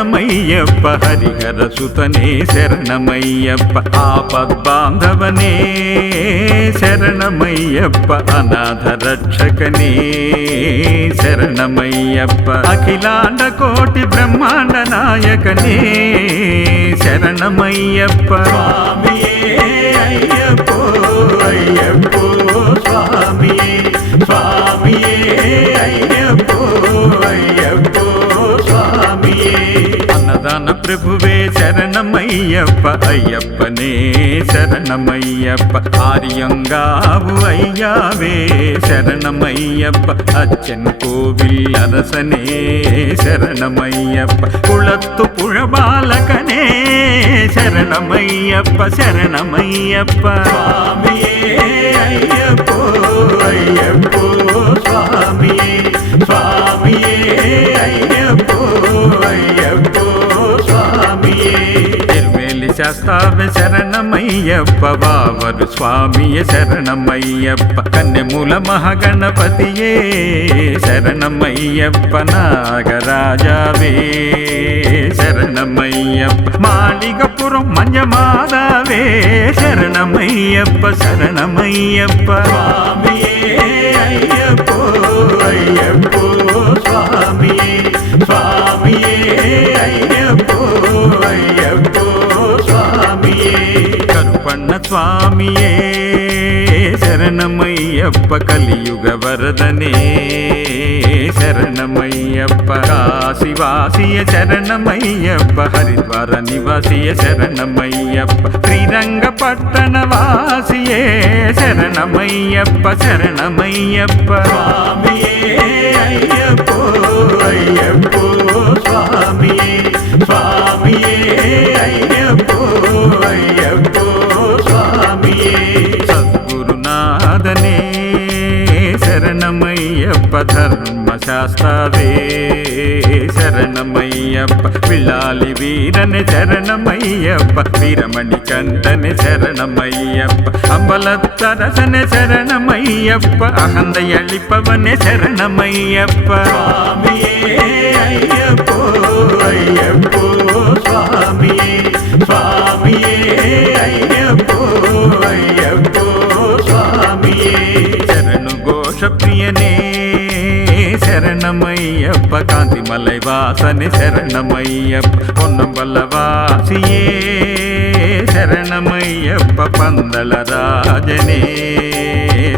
శరణమయ్యప్ప హరిహర సుతనే శరణమయ్యప్ప ఆపద్బాంధవనే శరణమయ్యప్ప అనాథ రక్షకనే శరణమయ్యప్ప అఖిలాండ కోటి బ్రహ్మాండ నాయకనే శరణమయ్యప్ప స్వామియే అయ్యప్పో అయ్యప్పో స్వామియే స్వామియే అయ్యప్పో అయ్యప్పో స్వామియే అన్నదాన ప్రభువే శరణమయ్యప్ప అయ్యప్పనే శరణమయ్యప్ప ఆర్యంగావు అయ్యావే శరణమయ్యప్ప అచ్చన్ కోవిల్ అరసనే శరణమయ్యప్ప కుళత్తు పుഴబాలకనే శరణమయ్యప్ప శరణమయ్యప్ప స్వామియే అయ్యప్పో అయ్యప్పో స్వామియే స్వామియే అయ్యప్పో అయ్యప్పో స్వామియే తిరుమేలి శాస్తావే శరణమయ్యప్ప వావరు స్వామియే శరణమయ్యప్ప కన్నెమూల మహాగణపతియే శరణమయ్యప్ప నాగరాజావే శరణమయ్యప్ప మాళిగపురం మంజమాదావే శరణమయ్యప్ప శరణమయ్యప్ప స్వామియే అయ్యప్పో అయ్యప్పో స్వామియే స్వామియే అయ్యప్పో అయ్యప్పో స్వామియే కరుపన్న స్వామియే శరణమయ్యప్ప కలియుగ వరదనే శరణమయ్యప్ప కాశీవాసియ శరణమయ్యప్ప హరిద్వార నివాసియ శరణమయ్యప్ప శ్రీరంగపట్టణ వాసియే శరణమయ్యప్ప శరణమయ్యప్ప స్వామియే అయ్యప్పో అయ్యప్పో స్వామియే స్వామియే అయ్యప్పో అయ్యప్పో స్వామియే సద్గురునాథనే శరణమయ్యప్ప ధర్మశాస్త్రవే శరణమయ్యప్ప పిల్లాలి వీరని శరణమయ్యప్ప వీరమణి కంఠని శరణమయ్యప్ప అంబలత్తరసని శరణమయ్యప్ప అహంద ఎళిపవని శరణమయ్యప్ప స్వామియే అయ్యప్పో అయ్యప్పో స్వామియే స్వామియే అయ్యప్పో అయ్యప్పో స్వామియే శరణు ఘోష ప్రియనే శరణమయ్యప్ప కాంతిమలై వాసని శరణమయ్యప్ప పొన్నంబల్ల వాసియే శరణమయ్యప్ప పందల రాజనే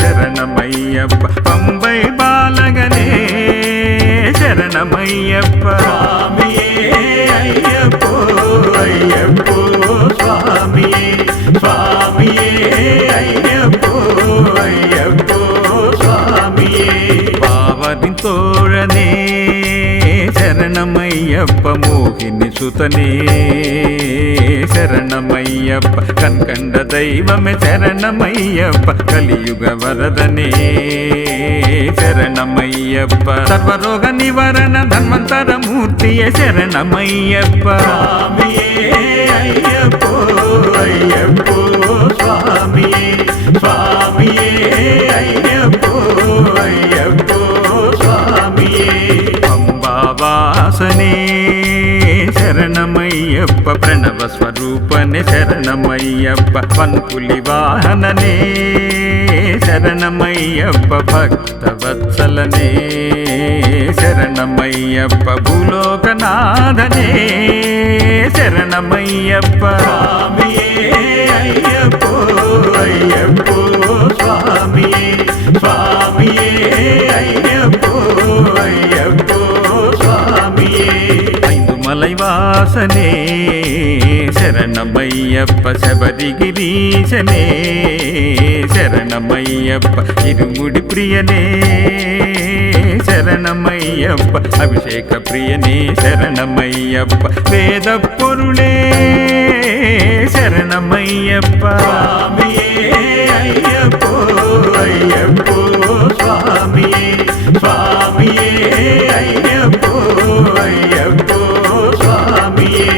శరణమయ్యప్ప పంబై బాలగనే శరణమయ్యప్ప స్వామియే అయ్యప్పో అయ్యప్పో స్వామియే స్వామియే అయ్యప్పో అయ్యప్పో స్వామియే పావనితోழనే శరణమయ్యప్ప మోహిని సుతనే శరణమయ్యప్ప కన్కండ దైవమే శరణమయ్యప్ప కలియుగ వరదనే శరణమయ్యప్ప సర్వరోగ నివారణ ధన్వంతర మూర్తియే శరణమయ్యప్ప స్వామియే అయ్యప్పో అయ్యప్పో స్వామియే స్వామియే అయ్యప్పో అయ్యప్పో స్వామియే అంబావాసనే శరణమయ్యప్ప ప్రణవ స్వరూపనే శరణమయ్యప్ప పన్పులి వాహననే శరణమయ్యప్ప భక్తవత్సలనే శరణమయ్యప్ప భూలోకనాథనే శరణమయ్యప్ప స్వామియే అయ్యప్పో అయ్యప్పో స్వామియే స్వామియే అయ్యప్పో అయ్యప్పో స్వామియే ఐదుమలై వాసనే శరణమయ్యప్ప శబరిగిరీశనే శరణమయ్యప్ప ఇరుముడి ప్రియనే శరణమయ్యప్ప అభిషేక ప్రియనే శరణమయ్యప్ప వేద పొరుళే శరణమయ్యప్ప స్వామియే అయ్యప్పో అయ్యప్పో స్వామియే స్వామియే అయ్యప్పో అయ్యప్పో స్వామియే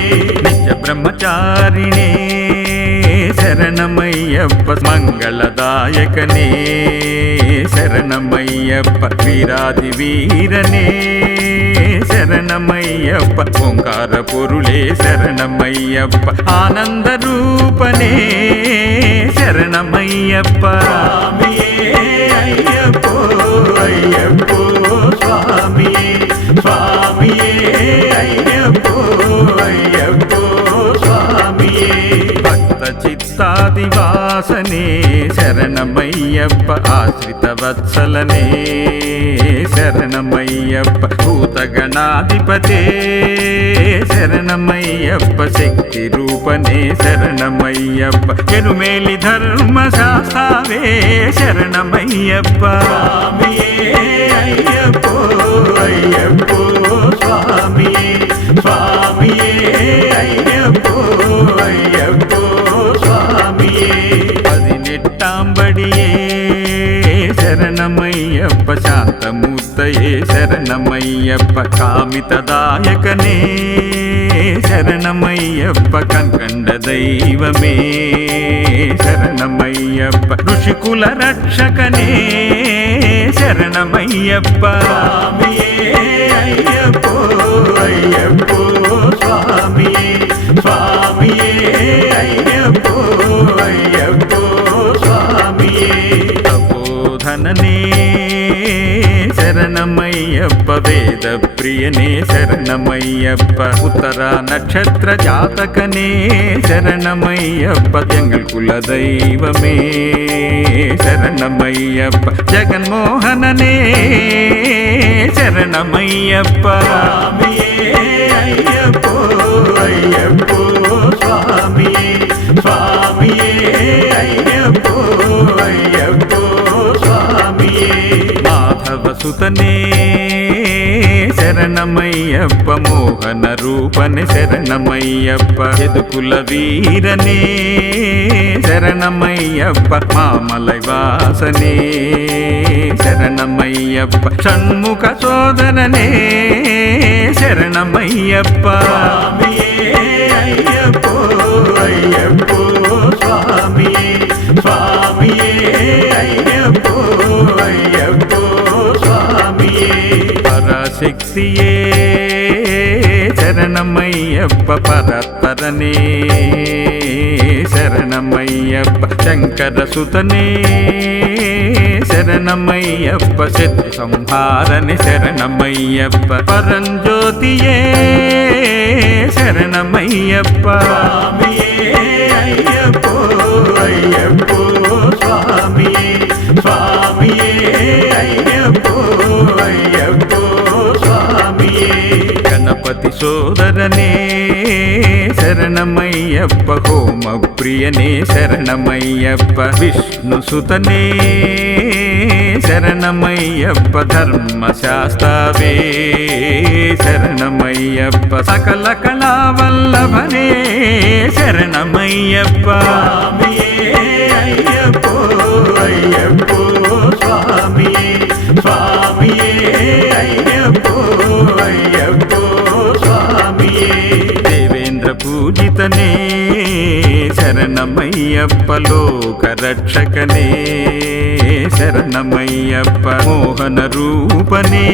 నిత్య బ్రహ్మచారిణే శరణమయ్యప్ప మంగళదాయకనే శరణమయ్యప్ప వీరాది వీరనే శరణమయ్యప్ప ఓంకార పొరులే శరణమయ్యప్ప ఆనంద రూపనే శరణమయ్యప్ప స్వామియే అయ్యప్పో అయ్యప్పో స్వామియే స్వామియే అయ్యప్పో అయ్యప్పో స్వామియే భక్త చిత్తాదివాసనే శరణమయ్యప్ప ఆశ్రిత వత్సలనే శరణమయ్యప్ప భూతగణాధిపతే శరణమయ్యప్ప శక్తి రూపనే శరణమయ్యప్ప ఎరుమేలి ధర్మ శాస్త్రావే శరణమయ్యప్ప స్వామియే అయ్యప్పో అయ్యప్పో స్వామియే స్వామియే అయ్యప్పో అయ్యప్పో స్వామియే పదినెట్టాంబడియే శరణమయ్యప్ప శాంతమూర్తయే శరణమయ్యప్ప కామితదాయకనే శరణమయ్యప్ప కంకండ దైవమే శరణమయ్యప్ప ఋషికుల రక్షకనే శరణమయ్యప్ప స్వామియే అయ్యప్పో అయ్యప్పో స్వామియే స్వామియే అయ్యప్పో అయ్యప్పో స్వామియే తపోధననే శరణమయ్యప్ప వేద ప్రియనే శరణమయ్యప్ప ఉత్తర నక్షత్ర జాతకనే శరణమయ్యప్ప జంగల్ కుల దైవమే శరణమయ్యప్ప జగన్మోహననే శరణమయ్యప్ప స్వామియే అయ్యప్పో అయ్యప్పో స్వామియే స్వామియే అయ్యప్పో అయ్యప్పో స్వామియే మాధవసుతనే శరణమయ్యప్ప మోహన రూపనే శరణమయ్యప్ప యదుకుల వీరనే శరణమయ్యప్ప మామలై వాసనే శరణమయ్యప్ప షణ్ముఖ సోదరనే శరణమయ్యప్ప స్వామియే అయ్యప్పో అయ్యప్పో స్వామియే స్వామియే అయ్యప్పో అయ్యప్పో స్వామియే పరశక్తియే శరణమయ్యప్ప పరత్తరనే శరణమయ్యప్ప శంకర సుతనే శరణమయ్యప్ప శత్రు సంహారనే శరణమయ్యప్ప పరంజ్యోతియే శరణమయ్యప్ప స్వామియే అయ్యప్పో అయ్యప్పో స్వామియే స్వామియే అయ్యప్పో అయ్యప్పో స్వామియే గణపతి సోదరనే శరణమయ్యప్ప హోమ ప్రియనే శరణమయ్యప్ప విష్ణు సుతనే శరణమయ్యప్ప ధర్మశాస్త్రవే శరణమయ్యప్ప సకల కళావల్లభనే శరణమయ్యప్ప స్వామియే అయ్యప్పో అయ్యప్పో స్వామియే స్వామియే అయ్యప్పో అయ్యప్పో స్వామియే దేవేంద్ర పూజితనే శరణమయ్యప్ప లోక రక్షకనే శరణమయ్యప్ప మోహన రూపనే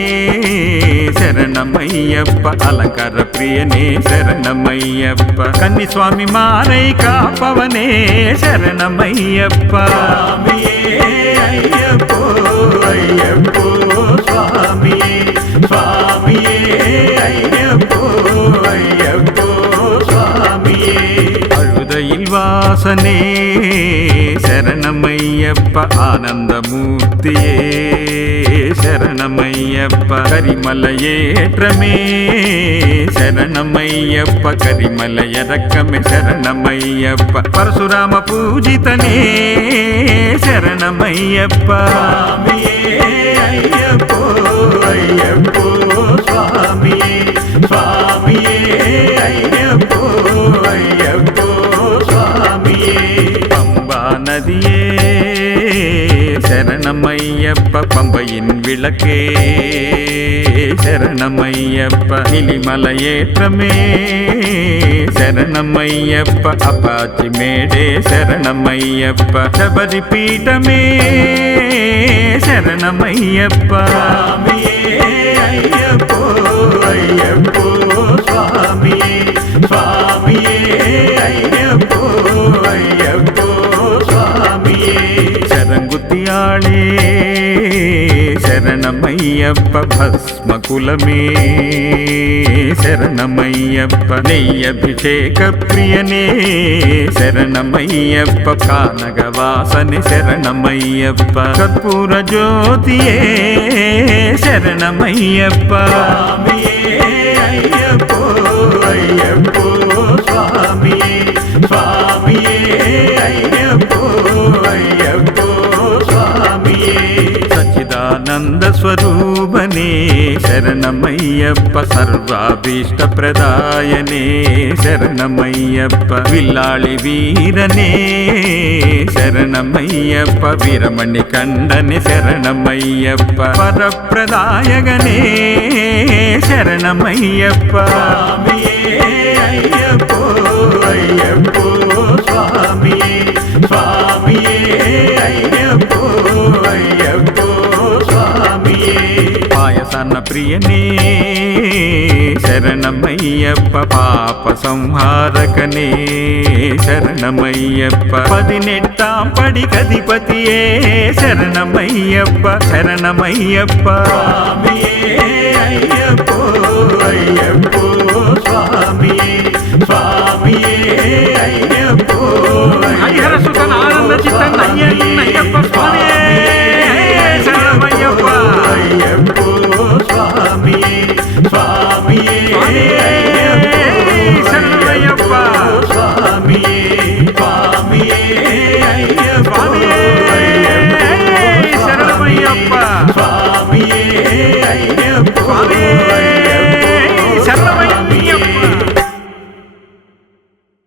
శరణమయ్యప్ప అలంకార ప్రియనే శరణమయ్యప్ప కన్ని స్వామి మారై కాపవనే శరణమయ్యప్ప స్వామియే అయ్యప్పో అయ్యప్పో స్వామియే స్వామియే అయ్యప్పో అయ్యప్పో స్వామియే అழுதையில் வாசனே శరణమయ్యప్ప ఆనందమూర్తియే శరణమయ్యప్ప కరిమల ఏట్రమే శరణమయ్యప్ప కరిమల ఎరక్కమే శరణమయ్యప్ప పరశురామ పూజితనే శరణమయ్యప్ప స్వామియే అయ్యప్పో అయ్యప్పో స్వామియే స్వామియే అయ్యప్పో అయ్యప్పో స్వామియే పంబా నదియే శరణమయ్యప్ప பம்பையின் விளக்கே சரணமையப்ப நிலிமலை ஏற்றமே சரணமையப்ப அப்பாச்சி மேடே சரணமையப்ப சபரி பீட்டமே சரணமையப்ப ஐயப்போ శరణమయ్యప్ప భస్మకులమే శరణమయ్యప్ప నెయ్యభిషేక ప్రియనే శరణమయ్యప్ప కానగవాసని శరణమయ్యప్ప కర్పూర జ్యోతియే శరణమయ్యప్ప అయ్యప్పో అయ్యప్పో స్వామియే స్వామియే అయ్యప్పో అయ్యప్పో స్వామియే సచ్చిదానంద స్వరూపనే శరణమయ్యప్ప సర్వాభీష్ట ప్రదాయనే శరణమయ్యప్ప విల్లాళి వీరనే శరణమయ్యప్ప వీరమణి కండని శరణమయ్యప్ప వరప్రదాయగనే శరణమయ్యప్ప అయ్యప్పో అయ్యప్పో స్వామియే స్వామియే అయ్యప్పో అయ్యప్పో స్వామియే పాయసన్న ప్రియనే శరణమయ్యప్ప పాప సంహారకనే శరణమయ్యప్ప 18 పడి గదిపతియే శరణమయ్యప్ప శరణమయ్యప్ప అయ్యప్పో అయ్యప్పో స్వామియే స్వామియే అయ్యప్పో హరిహర సుతన ఆనంద చిత్తన అయ్యప్ప స్వామియే శరణమయ్యప్ప అయ్యప్పో స్వామియే స్వామియే శరణమయ్యప్ప స్వామియే స్వామియే అయ్యప్ప శరణమయ్యప్ప స్వామియే అయ్యప్ప